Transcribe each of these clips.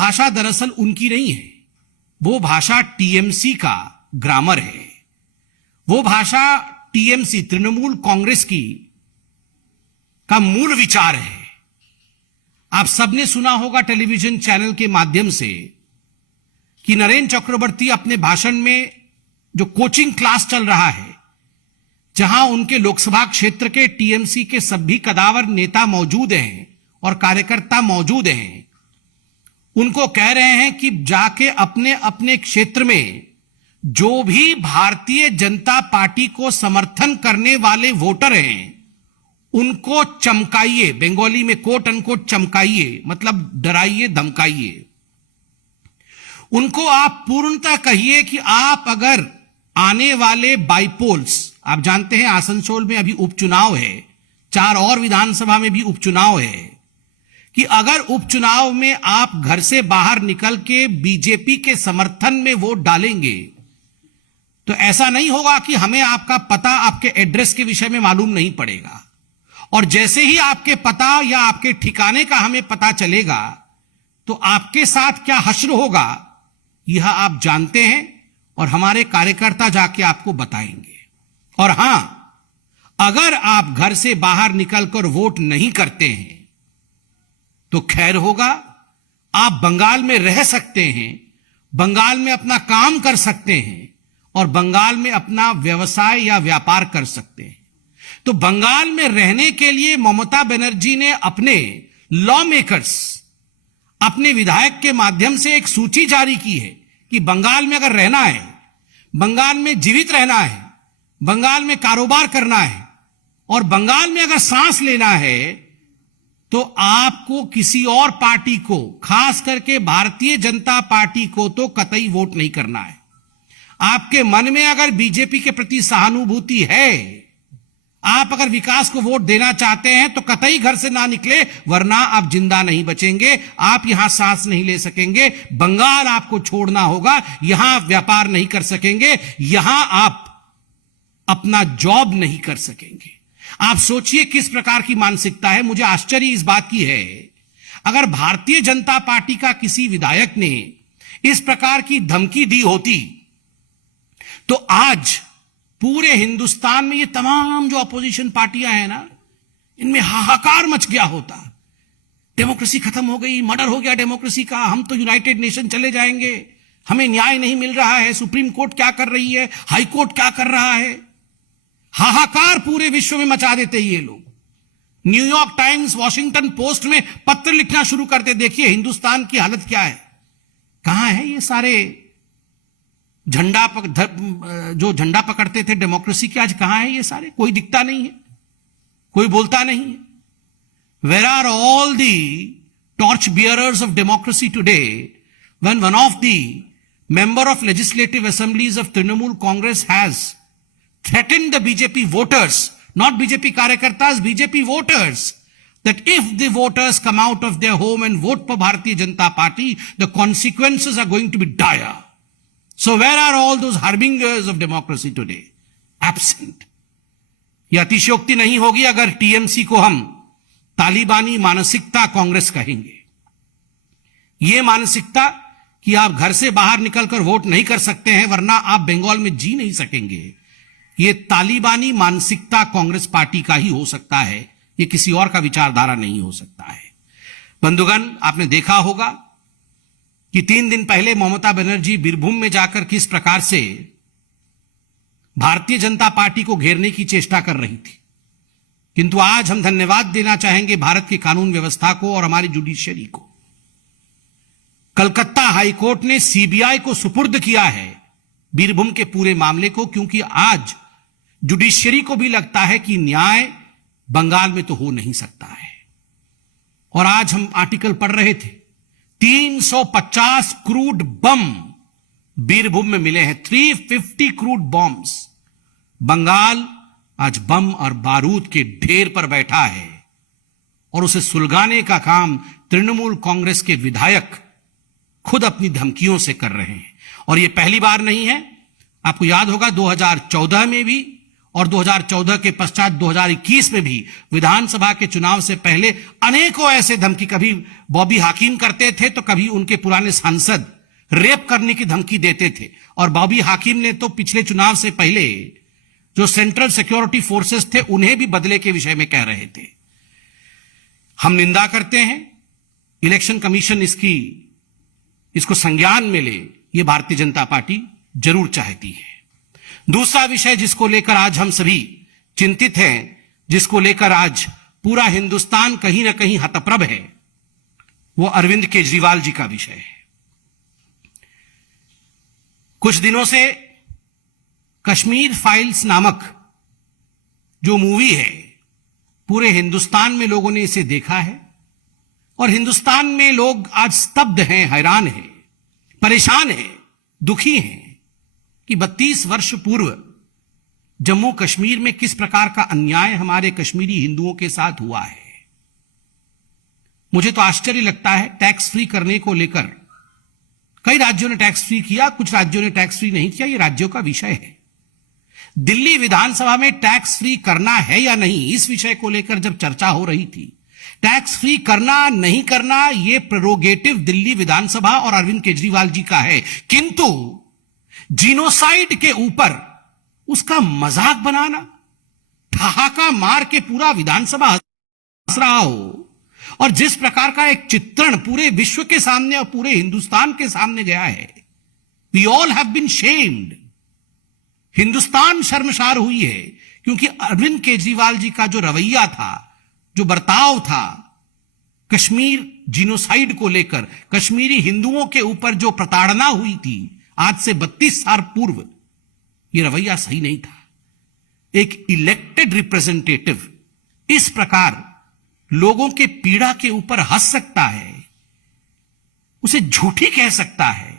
भाषा दरअसल उनकी नहीं है, वो भाषा टीएमसी का ग्रामर है। वो भाषा टीएमसी, तृणमूल कांग्रेस की का मूल विचार है। आप सबने सुना होगा टेलीविजन चैनल के माध्यम से कि नरेंद्र चक्रवर्ती अपने भाषण में जो कोचिंग क्लास चल रहा है, जहां उनके लोकसभा क्षेत्र के टीएमसी के सभी कदावर नेता मौजूद हैं और कार्यकर्ता मौजूद हैं, उनको कह रहे हैं कि जाके अपने अपने क्षेत्र में जो भी भारतीय जनता पार्टी को समर्थन करने वाले वोटर हैं उनको चमकाइए। बंगाली में कोट अनकोट चमकाइए, मतलब डराइए, धमकाइए। उनको आप पूर्णतः कहिए कि आप अगर आने वाले बाईपोल्स, आप जानते हैं आसनसोल में अभी उपचुनाव है, 4 और विधानसभा में भी उपचुनाव है, कि अगर उपचुनाव में आप घर से बाहर निकल के बीजेपी के समर्थन में वोट डालेंगे तो ऐसा नहीं होगा कि हमें आपका पता, आपके एड्रेस के विषय में मालूम नहीं पड़ेगा, और जैसे ही आपके पता या आपके ठिकाने का हमें पता चलेगा तो आपके साथ क्या हश्र होगा यह आप जानते हैं, और हमारे कार्यकर्ता जाके आपको बताएंगे। और हां, अगर आप घर से बाहर निकलकर वोट नहीं करते हैं तो खैर होगा, आप बंगाल में रह सकते हैं, बंगाल में अपना काम कर सकते हैं और बंगाल में अपना व्यवसाय या व्यापार कर सकते हैं। तो बंगाल में रहने के लिए ममता बनर्जी ने अपने लॉ मेकर्स, अपने विधायक के माध्यम से एक सूची जारी की है कि बंगाल में अगर रहना है, बंगाल में जीवित रहना है, बंगाल में कारोबार करना है और बंगाल में अगर सांस लेना है तो आपको किसी और पार्टी को, खास करके भारतीय जनता पार्टी को तो कतई वोट नहीं करना है। आपके मन में अगर बीजेपी के प्रति सहानुभूति है, आप अगर विकास को वोट देना चाहते हैं तो कतई घर से ना निकले, वरना आप जिंदा नहीं बचेंगे, आप यहां सांस नहीं ले सकेंगे, बंगाल आपको छोड़ना होगा, यहां आप व्यापार नहीं कर सकेंगे, यहां आप अपना जॉब नहीं कर सकेंगे। आप सोचिए किस प्रकार की मानसिकता है। मुझे आश्चर्य इस बात की है, अगर भारतीय जनता पार्टी का किसी विधायक ने इस प्रकार की धमकी दी होती तो आज पूरे हिंदुस्तान में ये तमाम जो अपोजिशन पार्टियां हैं ना, इनमें हाहाकार मच गया होता। डेमोक्रेसी खत्म हो गई, मर्डर हो गया डेमोक्रेसी का, हम तो यूनाइटेड नेशन चले जाएंगे, हमें न्याय नहीं मिल रहा है, सुप्रीम कोर्ट क्या कर रही है, हाई कोर्ट क्या कर रहा है। हाहाकार पूरे विश्व में मचा देते ये लोग। न्यूयॉर्क टाइम्स, वॉशिंगटन पोस्ट में पत्र लिखना शुरू करते, देखिए हिंदुस्तान की हालत क्या है। कहां है ये सारे जो झंडा पकड़ते थे डेमोक्रेसी के, आज कहां है ये सारे? कोई दिखता नहीं है, कोई बोलता नहीं है। Where are all the torch bearers of democracy today when one of the member of legislative assemblies of Trinamool Congress has threatened the BJP voters, not BJP karyakartas, BJP voters, that if the voters come out of their home and vote for Bharatiya Janata Party, the consequences are going to be dire. So where are all those harbingers of democracy today? Absent. यह अतिशयोक्ति नहीं होगी अगर TMC को हम तालिबानी मानसिकता कांग्रेस कहेंगे। यह मानसिकता कि आप घर से बाहर निकलकर वोट नहीं कर सकते हैं, वरना आप बंगाल में जी नहीं सकेंगे, ये तालिबानी मानसिकता कांग्रेस पार्टी का ही हो सकता है, ये किसी और का विचारधारा नहीं हो सकता है। बंधुगण, आपने देखा होगा कि 3 दिन पहले ममता बनर्जी बीरभूम में जाकर किस प्रकार से भारतीय जनता पार्टी को घेरने की चेष्टा कर रही थी, किंतु आज हम धन्यवाद देना चाहेंगे भारत की कानून व्यवस्था को और हमारी जुडिशियरी को। कलकत्ता हाईकोर्ट ने सीबीआई को सुपुर्द किया है बीरभूम के पूरे मामले को, क्योंकि आज जुडिशियरी को भी लगता है कि न्याय बंगाल में तो हो नहीं सकता है। और आज हम आर्टिकल पढ़ रहे थे, 350 क्रूड बम बीरभूम में मिले हैं, 350 क्रूड बॉम्ब्स। बंगाल आज बम और बारूद के ढेर पर बैठा है और उसे सुलगाने का काम तृणमूल कांग्रेस के विधायक खुद अपनी धमकियों से कर रहे हैं। और यह पहली बार नहीं है, आपको याद होगा 2014 में भी और 2014 के पश्चात 2021 में भी विधानसभा के चुनाव से पहले अनेकों ऐसे धमकी, कभी बॉबी हाकिम करते थे तो कभी उनके पुराने सांसद रेप करने की धमकी देते थे। और बॉबी हाकिम ने तो पिछले चुनाव से पहले जो सेंट्रल सिक्योरिटी फोर्सेस थे उन्हें भी बदले के विषय में कह रहे थे। हम निंदा करते हैं, इलेक्शन कमीशन इसको संज्ञान में ले, ये भारतीय जनता पार्टी जरूर चाहती है। दूसरा विषय जिसको लेकर आज हम सभी चिंतित हैं, जिसको लेकर आज पूरा हिंदुस्तान कहीं ना कहीं हतप्रभ है, वो अरविंद केजरीवाल जी का विषय है। कुछ दिनों से कश्मीर फाइल्स नामक जो मूवी है, पूरे हिंदुस्तान में लोगों ने इसे देखा है और हिंदुस्तान में लोग आज स्तब्ध हैं, हैरान हैं, परेशान हैं, दुखी हैं कि 32 वर्ष पूर्व जम्मू कश्मीर में किस प्रकार का अन्याय हमारे कश्मीरी हिंदुओं के साथ हुआ है। मुझे तो आश्चर्य लगता है, टैक्स फ्री करने को लेकर कई राज्यों ने टैक्स फ्री किया, कुछ राज्यों ने टैक्स फ्री नहीं किया, यह राज्यों का विषय है। दिल्ली विधानसभा में टैक्स फ्री करना है या नहीं, इस विषय को लेकर जब चर्चा हो रही थी, टैक्स फ्री करना नहीं करना यह प्रेरोगेटिव दिल्ली विधानसभा और अरविंद केजरीवाल जी का है, किंतु जीनोसाइड के ऊपर उसका मजाक बनाना, ठहाका मार के पूरा विधानसभा हंस रहा हो, और जिस प्रकार का एक चित्रण पूरे विश्व के सामने और पूरे हिंदुस्तान के सामने गया है, we all have been shamed. Hindustan शर्मसार हुई है क्योंकि अरविंद केजरीवाल जी का जो रवैया था, जो बर्ताव था, कश्मीर जीनोसाइड को लेकर, कश्मीरी हिंदुओं के ऊपर जो प्रताड़ना हुई थी आज से 32 साल पूर्व, यह रवैया सही नहीं था। एक इलेक्टेड रिप्रेजेंटेटिव इस प्रकार लोगों के पीड़ा के ऊपर हंस सकता है, उसे झूठी कह सकता है,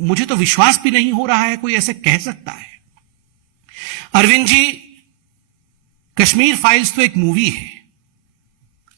मुझे तो विश्वास भी नहीं हो रहा है कोई ऐसे कह सकता है। अरविंद जी, कश्मीर फाइल्स तो एक मूवी है,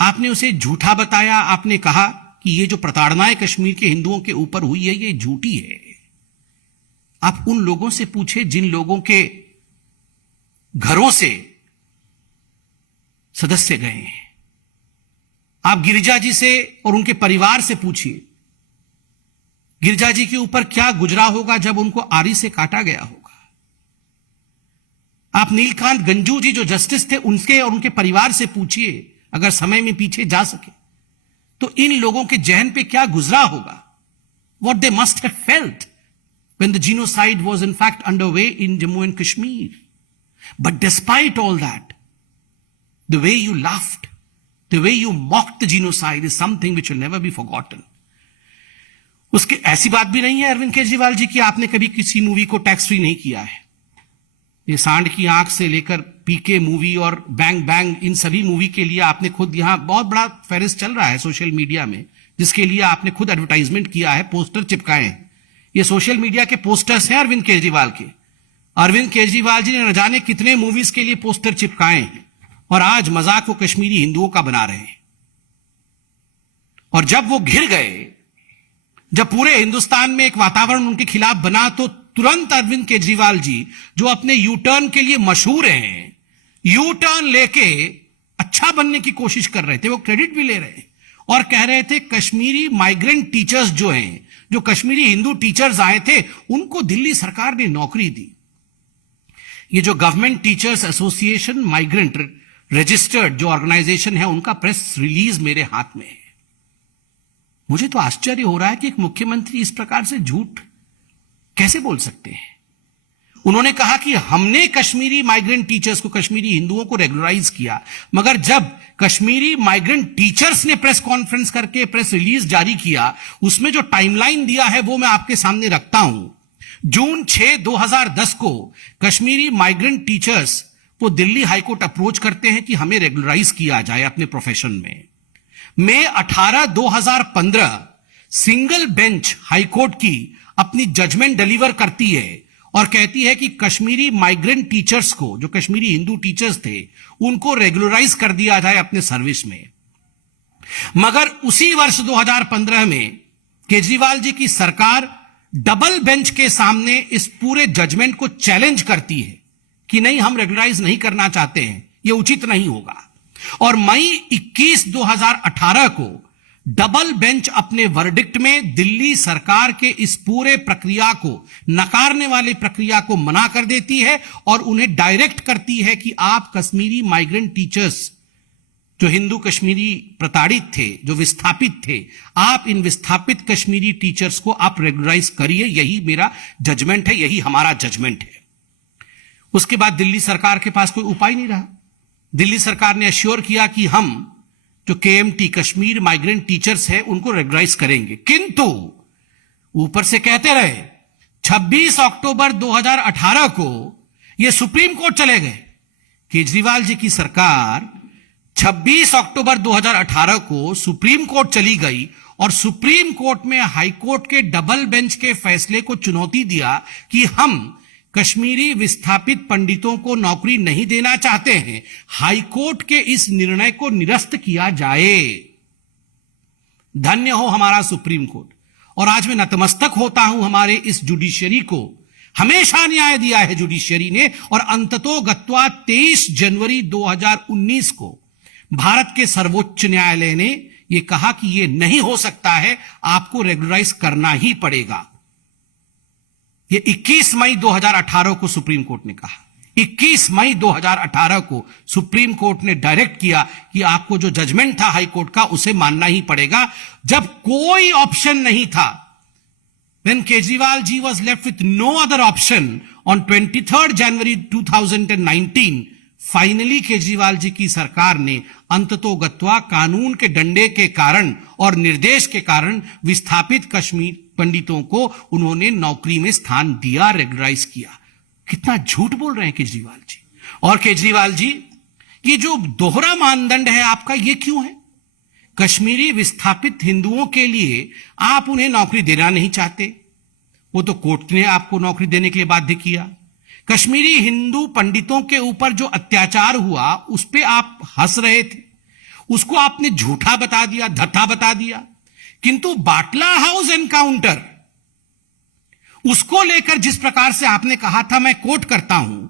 आपने उसे झूठा बताया। आपने कहा कि ये जो प्रताड़नाएं कश्मीर के हिंदुओं के ऊपर हुई है ये झूठी है। आप उन लोगों से पूछे जिन लोगों के घरों से सदस्य गए हैं। आप गिरिजा जी से और उनके परिवार से पूछिए, गिरिजा जी के ऊपर क्या गुजरा होगा जब उनको आरी से काटा गया होगा। आप नीलकांत गंजू जी जो जस्टिस थे, उनके और उनके परिवार से पूछिए, अगर समय में पीछे जा सके तो इन लोगों के जहन पे क्या गुजरा होगा, what they must have felt when the genocide was in fact underway in Jammu and Kashmir. But despite all that, the way you laughed, the way you mocked the genocide is something which will never be forgotten. उसके ऐसी बात भी नहीं है अरविंद केजरीवाल जी की आपने कभी किसी मूवी को टैक्स फ्री नहीं किया है। ये सांड की आंख से लेकर पीके मूवी और बैंग बैंग, इन सभी मूवी के लिए आपने खुद, यहां बहुत बड़ा फेरिस चल रहा है सोशल मीडिया में, जिसके लिए आपने खुद एडवर्टाइजमेंट किया है, पोस्टर चिपकाए हैं। ये सोशल मीडिया के पोस्टर्स हैं अरविंद केजरीवाल के। अरविंद केजरीवाल जी ने न जाने कितने मूवीज के लिए पोस्टर चिपकाए हैं और आज मजाक वो कश्मीरी हिंदुओं का बना रहे हैं। और जब वो घिर गए, जब पूरे हिंदुस्तान में एक वातावरण उनके खिलाफ बना, तो तुरंत अरविंद केजरीवाल जी जो अपने यू टर्न के लिए मशहूर हैं, यू टर्न लेके अच्छा बनने की कोशिश कर रहे थे। वो क्रेडिट भी ले रहे हैं और कह रहे थे कश्मीरी माइग्रेंट टीचर्स जो हैं, जो कश्मीरी हिंदू टीचर्स आए थे, उनको दिल्ली सरकार ने नौकरी दी। ये जो government teachers association migrant registered जो ऑर्गेनाइजेशन है, उनका प्रेस रिलीज मेरे हाथ में है। मुझे तो आश्चर्य हो रहा है कि एक मुख्यमंत्री इस प्रकार से झूठ कैसे बोल सकते हैं। उन्होंने कहा कि हमने कश्मीरी माइग्रेंट टीचर्स को, कश्मीरी हिंदुओं को रेगुलराइज किया, मगर जब कश्मीरी माइग्रेंट टीचर्स ने प्रेस कॉन्फ्रेंस करके प्रेस रिलीज जारी किया, उसमें जो टाइमलाइन दिया है वो मैं आपके सामने रखता हूं। जून 6, 2010 को कश्मीरी माइग्रेंट टीचर्स वो दिल्ली हाईकोर्ट अप्रोच करते हैं कि हमें रेगुलराइज किया जाए अपने प्रोफेशन में। मई 18, 2015 सिंगल बेंच हाईकोर्ट की अपनी जजमेंट डिलीवर करती है और कहती है कि कश्मीरी माइग्रेंट टीचर्स को, जो कश्मीरी हिंदू टीचर्स थे, उनको रेगुलराइज कर दिया जाए अपने सर्विस में। मगर उसी वर्ष 2015 में केजरीवाल जी की सरकार डबल बेंच के सामने इस पूरे जजमेंट को चैलेंज करती है कि नहीं, हम रेगुलराइज नहीं करना चाहते हैं, यह उचित नहीं होगा। और मई 21, 2018 को डबल बेंच अपने वर्डिक्ट में दिल्ली सरकार के इस पूरे प्रक्रिया को, नकारने वाली प्रक्रिया को मना कर देती है और उन्हें डायरेक्ट करती है कि आप कश्मीरी माइग्रेंट टीचर्स, जो हिंदू कश्मीरी प्रताड़ित थे, जो विस्थापित थे, आप इन विस्थापित कश्मीरी टीचर्स को आप रेगुलराइज करिए। यही मेरा जजमेंट है, यही हमारा जजमेंट है। उसके बाद दिल्ली सरकार के पास कोई उपाय नहीं रहा। दिल्ली सरकार ने अश्योर किया कि हम जो केएमटी, कश्मीर माइग्रेंट टीचर्स है, उनको रेगुलराइज करेंगे। किंतु ऊपर से कहते रहे 26 अक्टूबर 2018 को यह सुप्रीम कोर्ट चले गए। केजरीवाल जी की सरकार 26 अक्टूबर 2018 को सुप्रीम कोर्ट चली गई और सुप्रीम कोर्ट में हाई कोर्ट के डबल बेंच के फैसले को चुनौती दिया कि हम कश्मीरी विस्थापित पंडितों को नौकरी नहीं देना चाहते हैं। हाई कोर्ट के इस निर्णय को निरस्त किया जाए। धन्य हो हमारा सुप्रीम कोर्ट। और आज मैं नतमस्तक होता हूं हमारे इस जुडिशियरी को। हमेशा न्याय दिया है जुडिशियरी ने, और अंततोगत्वा 23 जनवरी 2019 को भारत के सर्वोच्च न्यायालय ने यह कहा कि यह नहीं हो सकता है, आपको रेगुलराइज करना ही पड़ेगा। यह 21 मई 2018 को सुप्रीम कोर्ट ने कहा। 21 मई 2018 को सुप्रीम कोर्ट ने डायरेक्ट किया कि आपको जो जजमेंट था हाई कोर्ट का, उसे मानना ही पड़ेगा। जब कोई ऑप्शन नहीं था, when Kejriwal ji was left with no other option, on 23rd January 2019, finally Kejriwal ji की सरकार ने अंततोगत्वा कानून के डंडे के कारण और निर्देश के कारण विस्थापित कश्मीर पंडितों को उन्होंने नौकरी में स्थान दिया, रेगुलराइज किया। कितना झूठ बोल रहे हैं केजरीवाल जी। और केजरीवाल जी, ये जो दोहरा मानदंड है आपका, ये क्यों है? कश्मीरी विस्थापित हिंदुओं के लिए आप उन्हें नौकरी देना नहीं चाहते, वो तो कोर्ट ने आपको नौकरी देने के लिए बाध्य किया। कश्मीरी हिंदू पंडितों के ऊपर जो अत्याचार हुआ उस पे आप हंस रहे थे, उसको आपने झूठा बता दिया, धथा बता दिया। किंतु बाटला हाउस एनकाउंटर, उसको लेकर जिस प्रकार से आपने कहा था, मैं कोट करता हूं,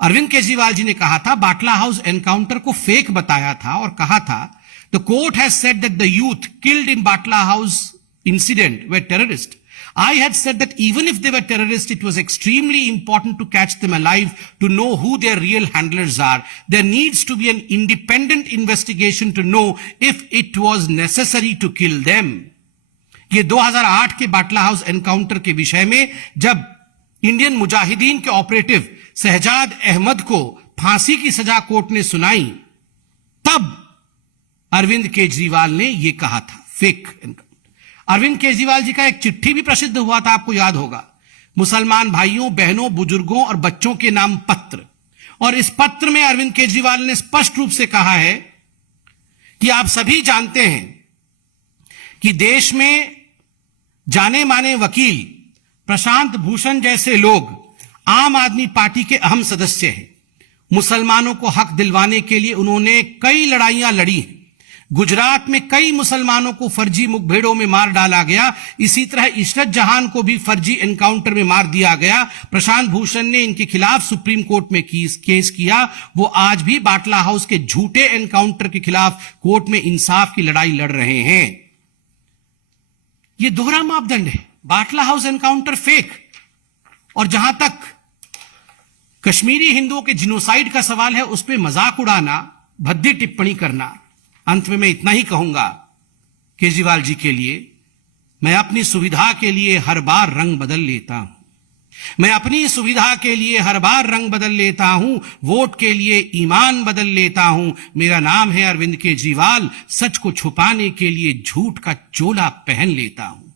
अरविंद केजरीवाल जी ने कहा था, बाटला हाउस एनकाउंटर को फेक बताया था और कहा था, the court has said that the youth killed in Batla house incident way terrorist. I had said that even if they were terrorists, it was extremely important to catch them alive, to know who their real handlers are. There needs to be an independent investigation to know if it was necessary to kill them. ये 2008 के बाटला house encounter के विषय में जब Indian Mujahideen के operative Shahzad Ahmad को फांसी की सजा कोर्ट ने सुनाई, तब अरविंद केजरीवाल ने यह कहा था, फेक एनकाउंटर। अरविंद केजरीवाल जी का एक चिट्ठी भी प्रसिद्ध हुआ था, आपको याद होगा, मुसलमान भाइयों, बहनों, बुजुर्गों और बच्चों के नाम पत्र। और इस पत्र में अरविंद केजरीवाल ने स्पष्ट रूप से कहा है कि आप सभी जानते हैं कि देश में जाने माने वकील प्रशांत भूषण जैसे लोग आम आदमी पार्टी के अहम सदस्य हैं। मुसलमानों को हक दिलवाने के लिए उन्होंने कई लड़ाइयां लड़ी हैं। गुजरात में कई मुसलमानों को फर्जी मुठभेड़ों में मार डाला गया। इसी तरह इशरत जहां को भी फर्जी एनकाउंटर में मार दिया गया। प्रशांत भूषण ने इनके खिलाफ सुप्रीम कोर्ट में केस किया। वो आज भी बाटला हाउस के झूठे एनकाउंटर के खिलाफ कोर्ट में इंसाफ की लड़ाई लड़ रहे हैं। ये दोहरा मापदंड है, बाटला हाउस एनकाउंटर फेक। और जहां तक कश्मीरी हिंदुओं के जिनोसाइड का सवाल है, उस पर मजाक उड़ाना, भद्दी टिप्पणी करना, अंत में मैं इतना ही कहूंगा केजरीवाल जी के लिए, मैं अपनी सुविधा के लिए हर बार रंग बदल लेता हूं। मैं अपनी सुविधा के लिए हर बार रंग बदल लेता हूं, वोट के लिए ईमान बदल लेता हूं। मेरा नाम है अरविंद केजरीवाल, सच को छुपाने के लिए झूठ का चोला पहन लेता हूं।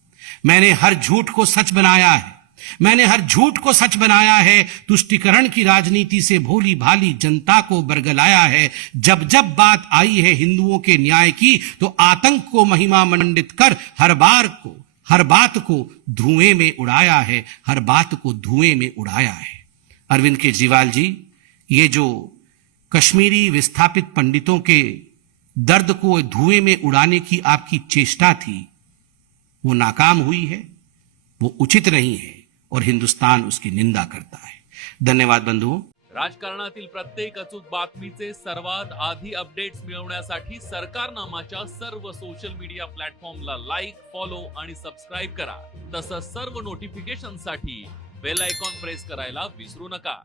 मैंने हर झूठ को सच बनाया है, मैंने हर झूठ को सच बनाया है। तुष्टिकरण की राजनीति से भोली भाली जनता को बरगलाया है। जब जब बात आई है हिंदुओं के न्याय की, तो आतंक को महिमा मंडित कर हर बात को धुएं में उड़ाया है, हर बात को धुएं में उड़ाया है। अरविंद केजरीवाल जी, ये जो कश्मीरी विस्थापित पंडितों के दर्द को धुएं में उड़ाने की आपकी चेष्टा थी, वो नाकाम हुई है। वो उचित नहीं है और हिंदुस्तान उसकी निंदा करता है। धन्यवाद बंधुओं। राजकारणातील प्रत्येक अचूक बातमीचे सर्वात आधी अपडेट्स मिळवण्यासाठी सरकारनामाच्या सर्व सोशल मीडिया प्लॅटफॉर्मला लाईक, फॉलो आणि सबस्क्राईब करा। तसंच सर्व नोटिफिकेशनसाठी बेल आयकॉन प्रेस करायला विसरू नका।